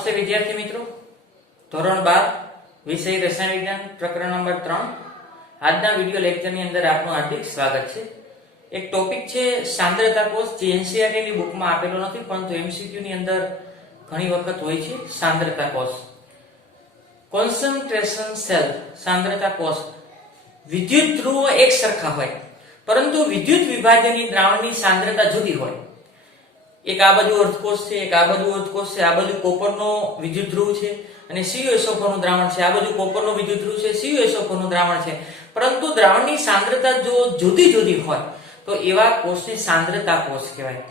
नमस्ते विद्यार्थी मित्रों, ધોરણ 12 વિષય રસાયણ વિજ્ઞાન પ્રકરણ નંબર 3 આજના વિડિયો લેક્ચરની અંદર આપનું હાર્દિક સ્વાગત છે। એક ટોપિક છે સાંદ્રતા કોષ, જે એનસીઈઆરટી ની બુકમાં આપેલો નથી પરંતુ એમસીક્યુ ની અંદર ઘણી વખત હોય છે। સાંદ્રતા કોષ, કોન્સન્ટ્રેશન સેલ, સાંદ્રતા કોષ। વિદ્યુત ધ્રુવો એક સરખા હોય પરંતુ વિદ્યુત વિભાજનની દ્રાવણની સાંદ્રતા જુદી હોય। એક આ બાજુ અર્ધકોષ છે, એક આ બાજુ અર્ધકોષ છે, આ બાજુ કોપરનો વિદ્યુત ધ્રુવ છે અને CuSO4 નું દ્રાવણ છે, આ બાજુ કોપરનો વિદ્યુત ધ્રુવ છે, CuSO4 નું દ્રાવણ છે, પરંતુ દ્રાવણની સાંદ્રતા જો જુદી જુદી હોય તો એવા કોષને સાંદ્રતા કોષ કહેવાય।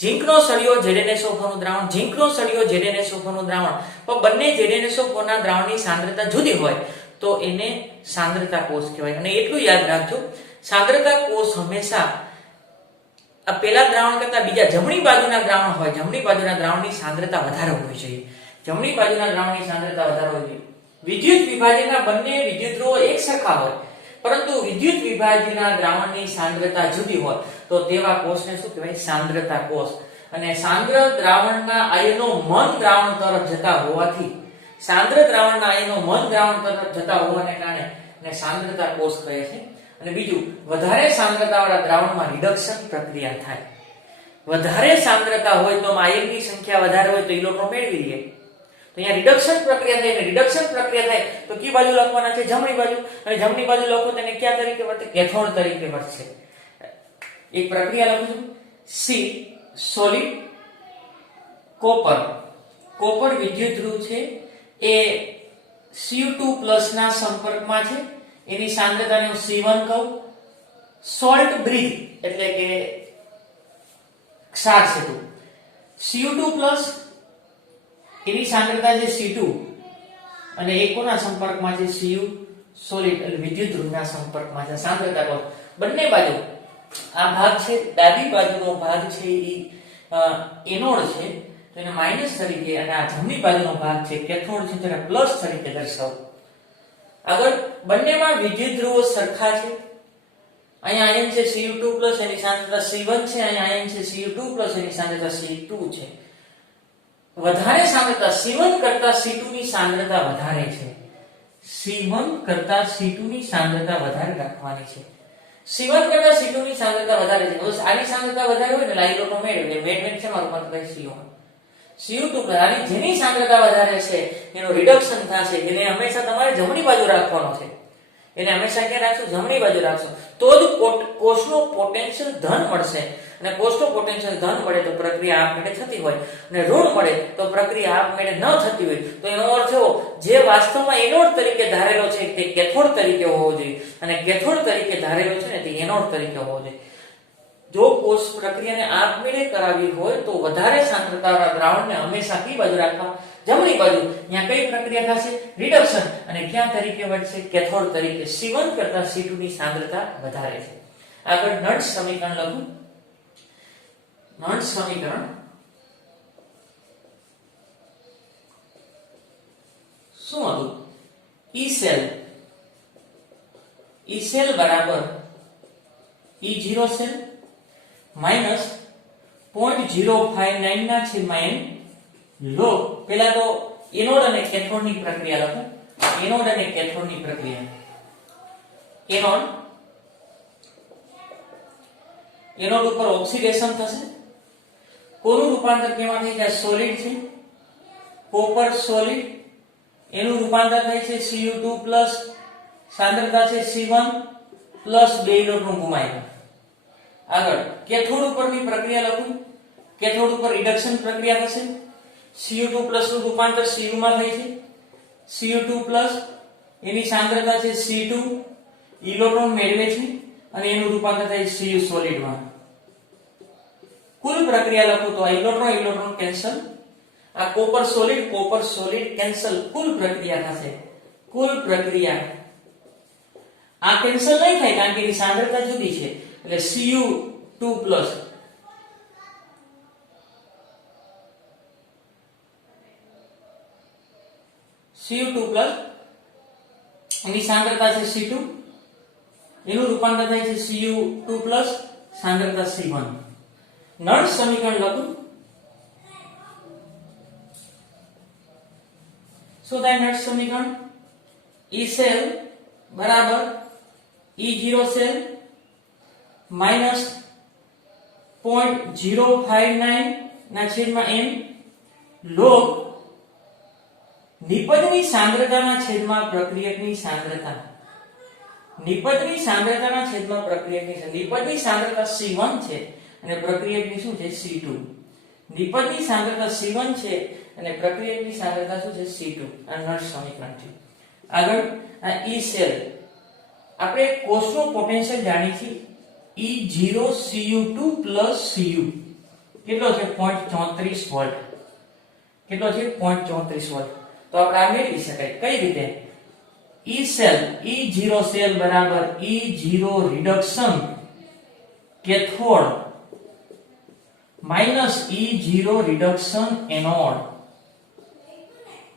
ઝીંકનો સળિયો ZnSO4 નું દ્રાવણ, ઝીંકનો સળિયો ZnSO4 નું દ્રાવણ, તો બંને ZnSO4 ના દ્રાવણની સાંદ્રતા જુદી હોય તો એને સાંદ્રતા કોષ કહેવાય। અને એટલું યાદ રાખજો, સાંદ્રતા કોષ હંમેશા આ પેલા દ્રાવણ કરતા બીજા જમણી બાજુના દ્રાવણ હોય, જમણી બાજુના દ્રાવણની સાંદ્રતા વધારે હોવી જોઈએ, જમણી બાજુના દ્રાવણની સાંદ્રતા વધારે હોવી જોઈએ। વિદ્યુત વિભાજનના બંને વિદ્યુત ધ્રુવો એક સરખા હોય પરંતુ વિદ્યુત વિભાજનના દ્રાવણની સાંદ્રતા જુદી હોય તો તેવા કોષને શું કહેવાય? સાંદ્રતા કોષ। અને સાંદ્ર દ્રાવણના આયનો મન દ્રાવણ તરફ જતા હોવાથી, સાંદ્ર દ્રાવણના આયનો મન દ્રાવણ તરફ જતા હોવાને કારણે એને સાંદ્રતા કોષ કહે છે। અને બીજું, વધારે સાંદ્રતાવાળા દ્રાવણમાં રિડક્શન પ્રક્રિયા થાય। વધારે સાંદ્રતા હોય તો આયનની સંખ્યા વધારે હોય તો ઇલેક્ટ્રોન મેળવી લે, તો અહીંયા રિડક્શન પ્રક્રિયા થાય। અને રિડક્શન પ્રક્રિયા થાય તો કઈ બાજુ લખવાના છે? જમણી બાજુ। અને જમણી બાજુ લખો તેને કયા તરીકે વર્તે? કેથોડ તરીકે વર્તશે। એક પ્રક્રિયા લખું છું, સી સોલિડ કોપર, કોપર વિદ્યુત ધ્રુવ છે એ Cu2+ ના સંપર્કમાં છે, એની સાંદ્રતાને હું C1 કહું। સોલ્ટ બ્રિજ એટલે કે ક્ષાર સેતુ, Cu2+ એની સાંદ્રતા છે C2 અને એ કોના સંપર્કમાં છે? Cu સોલિડ એટલે વિદ્યુત ધ્રુવના સંપર્કમાં છે। સાંદ્રતા કોષ બંને બાજુ, આ ભાગ છે ડાબી બાજુનો ભાગ છે એ એનોડ છે તો એને માઈનસ તરીકે, અને આ જમણી બાજુનો ભાગ છે કેથોડ છે તો એને પ્લસ તરીકે દર્શાવો। આગળ બંનેમાં વિદ્યુત ધ્રુવો સરખા છે। અહીંયા આયન છે Cu2+, એની સાંદ્રતા C1 છે, અહીંયા આયન છે Cu2+, એની સાંદ્રતા C2 છે। વધારે સાંદ્રતા C1 કરતા C2 ની સાંદ્રતા વધારે છે, C1 કરતા C2 ની સાંદ્રતા વધારે રાખવાની છે। C1 કરતા C2 ની સાંદ્રતા વધારે છે, બસ આની સાંદ્રતા વધારે હોય ને ઇલેક્ટ્રોન મેળવે, મેળવીને શેમાં રૂપાંતર થાય? Cu2+। આની જેની સાંદ્રતા વધારે છે એનું રિડક્શન થશે, એને હંમેશા તમારે જમણી બાજુ રાખવાનો છે, એને હંમેશા ક્યાં રાખશો? જમણી બાજુ રાખશો, તો જ કોષનો પોટેન્શિયલ ધન મળશે। અને કોષનો પોટેન્શિયલ ધન મળે તો પ્રક્રિયા આપમેળે થતી હોય, અને ઋણ મળે તો પ્રક્રિયા આપમેળે ન થતી હોય। તો એનો અર્થ એવો, જે વાસ્તવમાં એનોડ તરીકે ધારેલો છે તે કેથોડ તરીકે હોવો જોઈએ, અને કેથોડ તરીકે ધારેલો છે ને તે એનોડ તરીકે હોવો જોઈએ। જો કોષ પ્રક્રિયાને આપમેળે કરાવી હોય તો વધારે સાંદ્રતાવાળા દ્રાવણને હંમેશા કઈ બાજુ રાખવા? જમણી બાજુ। ત્યાં કઈ પ્રક્રિયા થશે? રિડક્શન। અને ક્યાં તરીકે વધશે? કેથોડ તરીકે। C1 કરતા C2 ની સાંદ્રતા વધારે છે। આગળ નટ્સ સમીકરણ લખું, નટ્સ સમીકરણ શું હતું? E સેલ બરાબર E0 સેલ માઈનસ 0.059 ના છેદમાં n લોગ, પહેલા તો એનોડ અને કેથોડ ની પ્રક્રિયા લખો, એનોડ અને કેથોડ ની પ્રક્રિયા। એનોડ ઉપર ઓક્સિડેશન થશે, કોનું રૂપાંતર કેમાં થાય છે? સોલિડ છે, કોપર સોલિડ, એનું રૂપાંતર થાય છે Cu2+, સાંદ્રતા છે C1 પ્લસ 2 ઇલેક્ટ્રોન ગુમાવ્યા। આગળ કેથોડ ઉપરની પ્રક્રિયા લખું, કેથોડ ઉપર રિડક્શન પ્રક્રિયા થશે, Cu2+ નું રૂપાંતર Cu માં થાય છે, Cu2+ એની સાંદ્રતા છે C2, ઇલેક્ટ્રોન મેળવે છે અને એનું રૂપાંતર થાય Cu સોલિડ માં। કુલ પ્રક્રિયા લખો તો આ ઇલેક્ટ્રોન કેન્સલ, આ કોપર સોલિડ કેન્સલ, કુલ પ્રક્રિયા થશે, કુલ પ્રક્રિયા આ કેન્સલ નહીં થાય કારણ કે એની સાંદ્રતા જુદી છે, એટલે Cu2+ એની સાંદ્રતા છે C2, એનું રૂપાંતર થાય છે Cu2+, સાંદ્રતા C1। નળ સમીકરણ લખું, શું થાય નટ સમીકરણ E સેલ બરાબર E0 સેલ માઈનસ 0.059 ના છેદમાં n log નિપજની સાંદ્રતાના છેદમાં પ્રક્રિયકની સાંદ્રતા. નિપજની સાંદ્રતાના છેદમાં પ્રક્રિયકની નિપજની સાંદ્રતા C1 છે અને પ્રક્રિયકની શું છે C2. નિપજની સાંદ્રતા C1 છે અને પ્રક્રિયકની સાંદ્રતા શું છે C2. આ નટ સમીકરણ છે. આગળ આ E સેલ આપણે કોષનું પોટેન્શિયલ જાણીએ છીએ E0 Cu2 Cu કેટલો છે 0.34 વોલ્ટ. કેટલો છે 0.34 વોલ્ટ. તો આપણે આ મેળવી શકાય કઈ રીતે E સેલ E0 સેલ બરાબર E0 reduction cathode minus E0 reduction anode.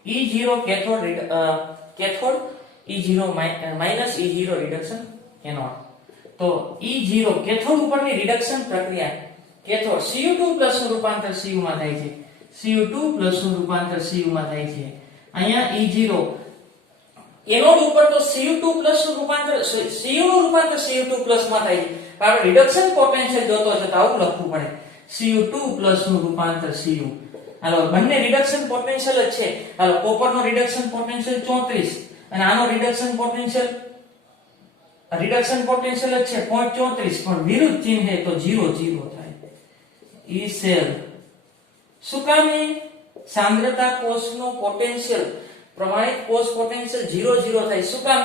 E0 cathode E0 minus E0 reduction anode. તો E0 કેથોડ ઉપરની રિડક્શન પ્રક્રિયા કેથોડ Cu2 નું રૂપાંતર Cu માં થાય છે. Cu2 નું રૂપાંતર Cu માં થાય છે. અહીંયા E0 એનોડ ઉપર તો Cu2 નું રૂપાંતર Cu નું રૂપાંતર Cu2 માં થાય છે. પણ આપણે રિડક્શન પોટેન્શિયલ જોતો છે તો આવું લખવું પડે Cu2 નું રૂપાંતર Cu. હાલો બંને રિડક્શન પોટેન્શિયલ જ છે. હાલો કોપરનો રિડક્શન પોટેન્શિયલ 34 અને આનો રિડક્શન પોટેન્શિયલ જ છે 0.34 પણ વિરુદ્ધ ચિહ્ન છે તો 0 0 થાય. E સેલ શું કામ નહીં સાંદ્રતા કોષનો પોટેન્શિયલ પ્રમાણિત કોષ પોટેન્શિયલ 0 0 થાય. શું કામ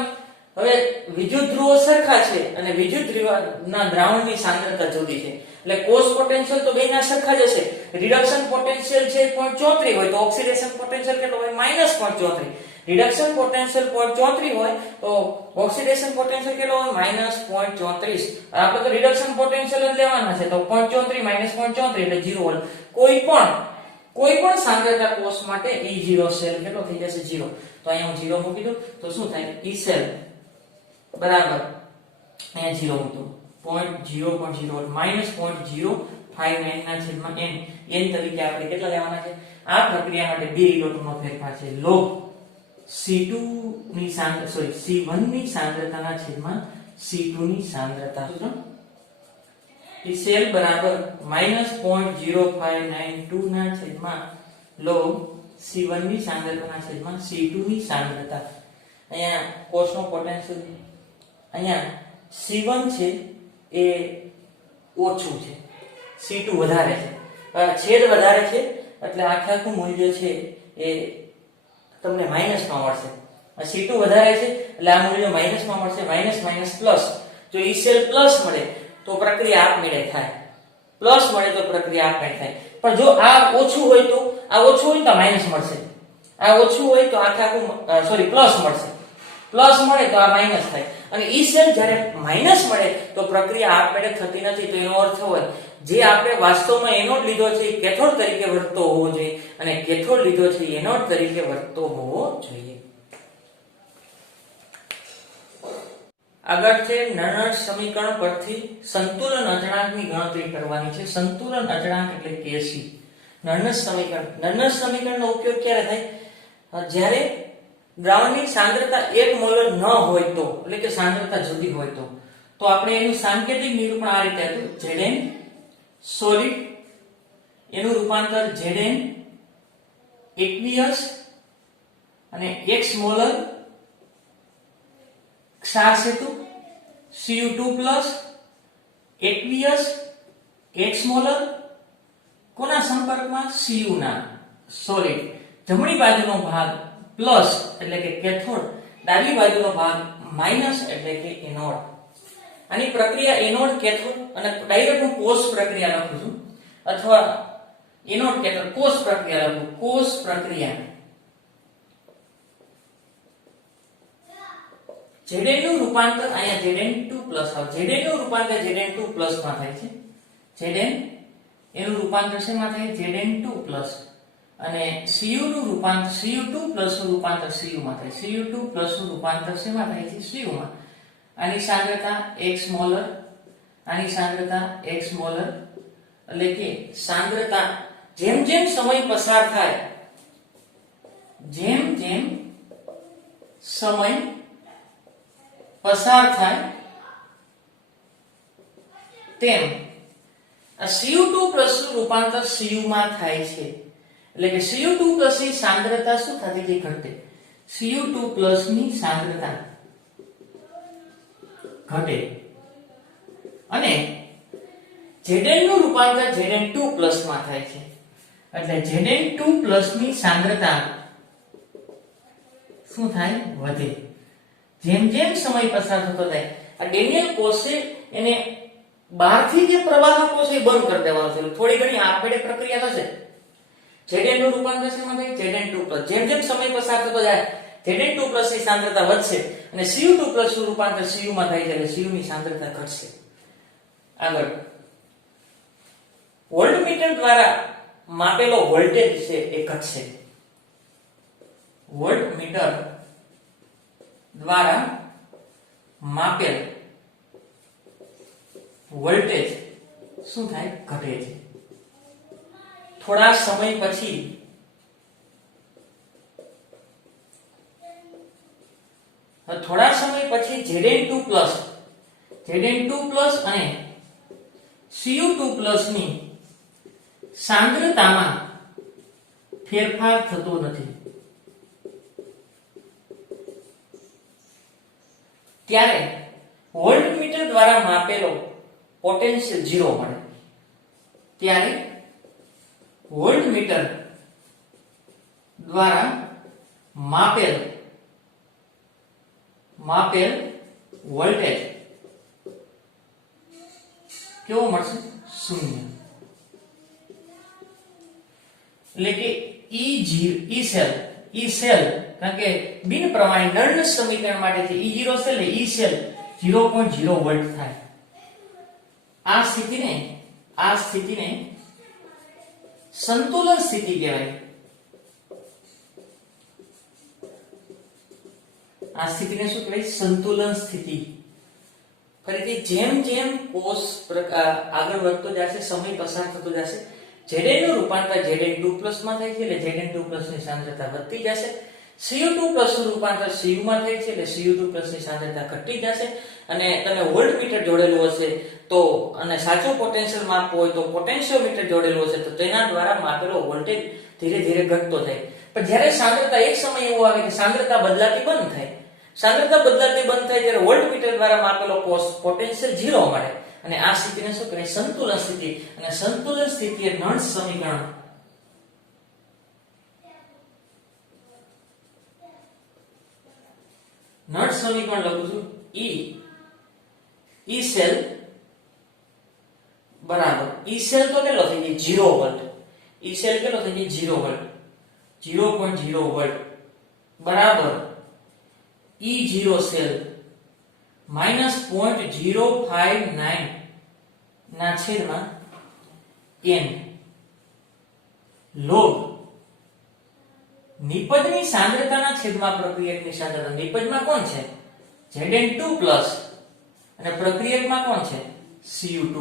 હવે વિદ્યુત ધ્રુવો સરખા છે અને વિદ્યુત ધ્રુવના દ્રાવણની સાંદ્રતા જુદી છે એટલે કોષ પોટેન્શિયલ તો બેના સરખા જ હશે. રિડક્શન પોટેન્શિયલ છે 0.34 હોય તો ઓક્સિડેશન પોટેન્શિયલ કેટલો હોય -0.34. રિડક્શન પોટેન્શિયલ 0.34 હોય તો ઓક્સિડેશન પોટેન્શિયલ કેટલો હોય -0.34. આપણે તો રિડક્શન પોટેન્શિયલ જ લેવાના છે તો 0.34 -0.34 એટલે 0 વોલ્ટ. કોઈ પણ સાંદ્રતા કોષ માટે E0 સેલ કેટલો થઈ જશે 0. તો અહીંયા હું 0 મૂકી દઉં તો શું થાય E સેલ બરાબર અહીંયા 0 મૂકું 0.0 -0.059 ના છેદમાં n તરીકે આપણે કેટલા લેવાના છે આ પ્રક્રિયા માટે બે ઇલેક્ટ્રોનનો ફેરફાર છે log C1 ની સાંદ્રતાના છેદમાં C2 ની સાંદ્રતા. E સેલ બરાબર -0.0592 ના છેદમાં log C1 ની સાંદ્રતાના છેદમાં C2 ની સાંદ્રતા. અહીંયા કોષનો પોટેન્શિયલ અહીંયા C1 છે એ ઓછું છે C2 વધારે છે છેદ વધારે છે એટલે આખું મૂલ્ય છે એ તમને માઈનસમાં મળશે. C2 વધારે છે એટલે આ મૂલ્ય માઈનસમાં મળશે માઈનસ પ્લસ. જો E સેલ પ્લસ મળે તો પ્રક્રિયા આપમેળે થાય પ્લસ મળે તો પ્રક્રિયા આપમેળે થાય. પણ જો આ ઓછું હોય તો માઈનસ મળશે. આ ઓછું હોય તો પ્લસ મળશે. પ્લસ મળે તો આ માઈનસ થાય અને E સેલ જ્યારે માઈનસ મળે તો પ્રક્રિયા આપમેળે થતી નથી. તો એનો અર્થ હોય જે આપણે વાસ્તવમાં એનોડ લીધો છે એ કેથોડ તરીકે વર્તતો હોવો જોઈએ અને કેથોડ લીધો છે એનોડ તરીકે વર્તતો હોવો જોઈએ. આગળ છે નર્નટ સમીકરણ પરથી સંતુલન અચળાંકની ગણતરી કરવાની છે. સંતુલન અચળાંક એટલે Kc. નર્નટ સમીકરણનો ઉપયોગ ક્યારે થાય જ્યારે દ્રાવણની સાંદ્રતા 1 મોલર ન હોય તો એટલે કે સાંદ્રતા જુદી હોય તો આપણે એનું સાંકેતિક નિરૂપણ આ રીતે હતું Zn સોલિડ એનું રૂપાંતર Zn aqueous અને x મોલર ક્ષાર સેતુ Cu2 aqueous x મોલર કોના સંપર્કમાં Cu ના સોલિડ. જમણી બાજુનો ભાગ પ્લસ એટલે કે કેથોડ ડાબી બાજુનો ભાગ માઈનસ એટલે કે એનોડ. આની પ્રક્રિયા એનોડ કેથોડ અને ડાયરેક્ટ હું કોષ પ્રક્રિયા લખું છું અથવા એનોડ કેથોડ કોષ પ્રક્રિયા લખું કોષ પ્રક્રિયા. Zn નું રૂપાંતર અહીંયા Zn2 આવે. Zn નું રૂપાંતર Zn2 માં થાય છે. Zn એનું રૂપાંતર શેમાં થાય Zn2 અને Cu2 નું રૂપાંતર Cu2 નું રૂપાંતર Cu માં થાય. Cu2 નું રૂપાંતર શેમાં થાય છે Cu માં. આની સાંદ્રતા x મોલર આની સાંદ્રતા x મોલર એટલે કે સાંદ્રતા જેમ જેમ સમય પસાર થાય જેમ જેમ સમય પસાર થાય તેમ આ Cu2 નું રૂપાંતર Cu માં થાય છે, એટલે કે Cu2 ની સાંદ્રતા શું થતી જઈ ઘટે, Cu2 ની સાંદ્રતા ઘટે અને Zn નું રૂપાંતર Zn2 માં થાય છે, એટલે Zn2 ની સાંદ્રતા શું થાય વધે જેમ જેમ સમય પસાર થતો જાય. આ ડેનિયલ કોસે એને બહારથી જે પ્રવાહકો છે એ બંધ કરી દેવાનો છે, થોડી ઘણી આપમેળે પ્રક્રિયા થશે. Zn નું રૂપાંતર શેમાં થાય, Zn2 જેમ જેમ સમય પસાર થતો જાય Zn2 ની સાંદ્રતા વધશે અને Cu2 નું રૂપાંતર Cu માં થાય છે, એટલે Cu ની સાંદ્રતા ઘટશે. આગળ વોલ્ટમીટર દ્વારા માપેલો વોલ્ટેજ છે એ ઘટશે. વોલ્ટમીટર દ્વારા માપેલ વોલ્ટેજ શું થાય, ઘટે છે. થોડા સમય પછી Zn2 અને Cu2 ની સાંદ્રતામાં ફેરફાર થતો નથી, ત્યારે વોલ્ટમીટર દ્વારા માપેલો પોટેન્શિયલ 0 મળે. ત્યારે વોલ્ટમીટર દ્વારા માપેલ વોલ્ટેજ કેવો મળશે, 0. એટલે કે E સેલ કારણ કે બિન પ્રમાણિક નળ સમીકરણ માટે છે E0 સેલ ને E સેલ 0.0 વોલ્ટ થાય. આ સ્થિતિને સંતુલન સ્થિતિ કહેવાય. આ સ્થિતિને શું કહેવાય, સંતુલન સ્થિતિ. ફરીથી જેમ જેમ કોષ આગળ વધતો જશે, સમય પસાર થતો જશે, Zn નું રૂપાંતર Zn2 માં થાય છે, એટલે Zn2 ની સાંદ્રતા વધતી જશે. Cu2 નું રૂપાંતર Cu માં થાય છે, એટલે Cu2 ની સાંદ્રતા ઘટતી જશે. અને તમે વોલ્ટમીટર જોડેલું હશે તો અને સાચું પોટેન્શિયલ માપવું હોય તો પોટેન્શિયોમીટર જોડેલું હશે તો તેના દ્વારા માપેલો વોલ્ટેજ ધીરે ધીરે ઘટતો થાય. પણ જ્યારે સાંદ્રતા એક સમય એવો આવે કે સાંદ્રતા બદલાતી બંધ થાય, ત્યારે વોલ્ટમીટર દ્વારા માપેલો પોટેન્શિયલ 0 મળે અને આ સ્થિતિને શું કહેવાય, સંતુલન સ્થિતિ. અને સંતુલન સ્થિતિ એ નળ સમીકરણ લખું છું. E સેલ બરાબર E સેલ તો કેટલો થઈ જાય 0 વોલ્ટ. E સેલ કેટલો થઈ જાય 0 વોલ્ટ, 0.0 વોલ્ટ બરાબર E0 સેલ -0.059 ના છેદમાં n log નિપજની સાંદ્રતાના છેદમાં પ્રક્રિયકની સાંદ્રતા. નિપજમાં કોણ છે, Zn2 અને પ્રક્રિયકમાં કોણ છે, Cu2.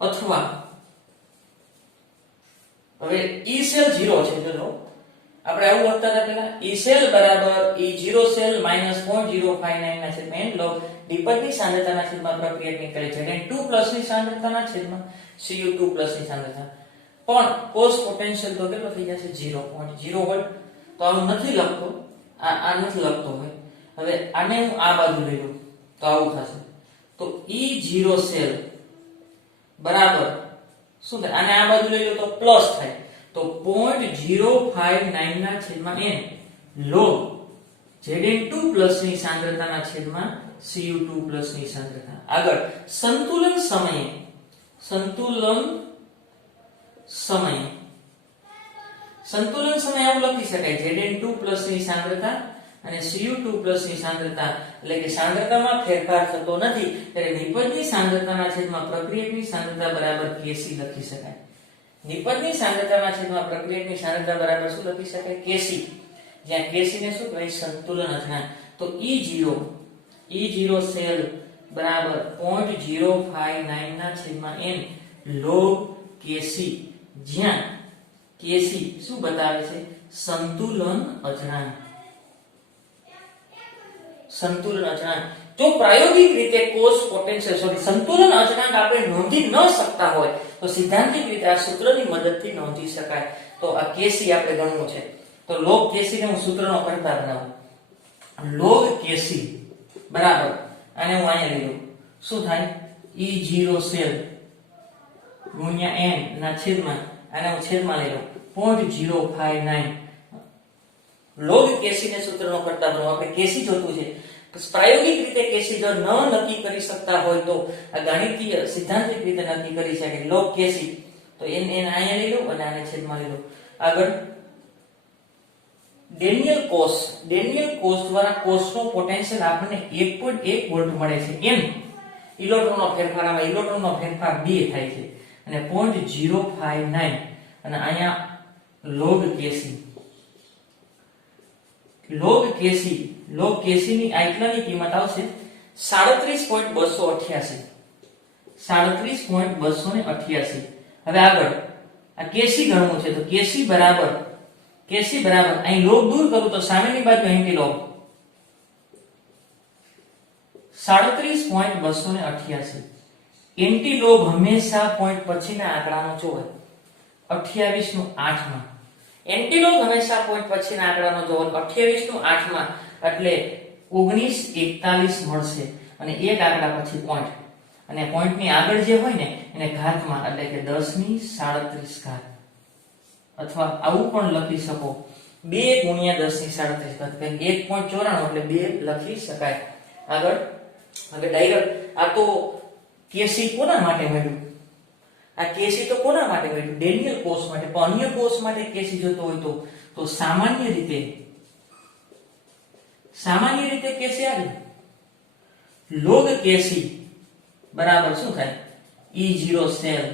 અથવા હવે E સેલ 0 છે, ચલો આપણે આવું લખતા હતા પહેલા, E સેલ બરાબર E0 સેલ -0.059 ના છેદમાં n log નિપજની સાંદ્રતાના છેદમાં પ્રક્રિયકની કરે Zn2 ની સાંદ્રતાના છેદમાં Cu2 ની સાંદ્રતા. પણ કોષ પોટેન્શિયલ તો કેટલો થઈ જશે 0.0 વોલ્ટ. તો આવું નથી લખતો, આ નથી લખતો હોય. હવે આને હું આ બાજુ લઈ લઉં તો આવું થશે. તો E0 સેલ બરાબર શું થાય, આને આ બાજુ લઈ લો તો પ્લસ થાય, તો 0.059 ના છેદમાં n log Zn2 ની સાંદ્રતાના છેદમાં Cu2 ની સાંદ્રતા. આગળ સંતુલન સમયે આવું લખી શકાય, Zn2 ની સાંદ્રતા અને Cu2 ની સાંદ્રતા, એટલે કે સાંદ્રતામાં ફેરફાર થતો નથી ત્યારે નિપજની સાંદ્રતાના છેદમાં પ્રક્રિયકની સાંદ્રતા બરાબર Kc લખી શકાય. નિપજની સાંદ્રતાના છેદમાં પ્રક્રિયકની સાંદ્રતા બરાબર શું લખી શકાય, Kc. જ્યાં Kc ને શું કહેવાય, સંતુલન અચળાંક. તો E0 સેલ બરાબર 0.059 ના છેદમાં n log Kc, જ્યાં Kc શું બતાવે છે, સંતુલન અચળાંક. સંતુલન અચળાંક જો પ્રાયોગિક રીતે કોષ પોટેન્શિયલ સંતુલન અચળાંક આપણે નોંધી ન શકતા હોય તો સિદ્ધાંતિક રીતે આ સૂત્રની મદદથી નોંધી શકાય. તો આ કેસી આપણે ગણવું છે તો log કેસી ને હું સૂત્રનો કરતા બનાવું. log કેસી બરાબર આને હું અહીંયા લઈ લઉં. શું થાય E0 સેલ ગુણ્યા n ના છેદમાં આને હું છેદમાં લઈ લઉં 0.059. log કેસી ને સૂત્રનો કરતા બનાવો. આપણે કેસી જોતું છે. પ્રાયોગિક રીતે કેસી જો ન નક્કી કરી શકતા હોય તો આ ગાણિતિક સિદ્ધાંતિક રીતે નક્કી કરી શકે. log કેસી તો n અહીંયા લઈ લઉં અને આને છેદમાં લઈ લઉં. આગળ ડેનિયલ કોષ દ્વારા કોષનો પોટેન્શિયલ આપણને 1.1 વોલ્ટ મળે છે. એમ ઇલેક્ટ્રોનનો ફેરફાર આમાં ઇલેક્ટ્રોનનો ફેરફાર 2 થાય છે અને 0.059 અને અહીંયા log કેસી ની આટલાની કિંમત આવશે 37.288. હવે આગળ આ કેસી ગણવું છે તો કેસી બરાબર અહીં log દૂર કરું તો સામેની બાજુ એન્ટી log 37.288. એન્ટી log હંમેશા પોઈન્ટ પછીના આંકડાનો જોવે 28/8 માં. એન્ટી log હંમેશા પોઈન્ટ પછીના આંકડાનો જોવે 28/8 માં એટલે 1941 મળશે અને એક આંકડા પછી પોઈન્ટ અને પોઈન્ટ ની આગળ જે હોય ને એને ઘાતમાં એટલે કે 1037 ઘાત અથવા આવું પણ લખી શકો 2 ગુણ્યા 1037 ઘાત કે 1.94 એટલે 2 લખી શકાય. આગળ હવે ડાયરેક્ટ આ તો કેસી કોના માટે મળ્યું? આ કેસી તો કોના માટે મળ્યું? ડેનિયલ કોષ માટે. પણ અન્ય કોષ માટે કેસી જોતો હોય તો સામાન્ય રીતે કેસી આવે log કેસી બરાબર શું થાય E0 સેલ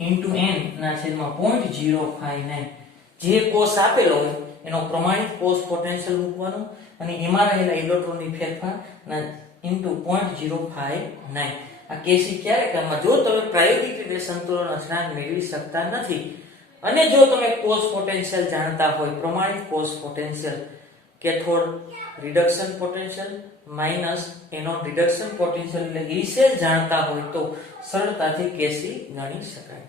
into n ના છેદમાં 0.059. જે કોષ આપેલો હોય એનો પ્રમાણિત કોષ પોટેન્શિયલ મૂકવાનો અને એમાં રહેલા ઇલેક્ટ્રોનની ફેરફાર ના into 0.059. આ કેસી ક્યારે કામમાં? જો તમે પ્રાયોગિક રીતે સંતુલન અચળાંક મેળવી શકતા નથી અને જો તમે કોષ પોટેન્શિયલ જાણતા હોય પ્રમાણિત કોષ potential cathode reduction potential minus anode reduction potential એટલે E સેલ જાણતા હોય તો સરળતાથી કેસી ગણી શકાય.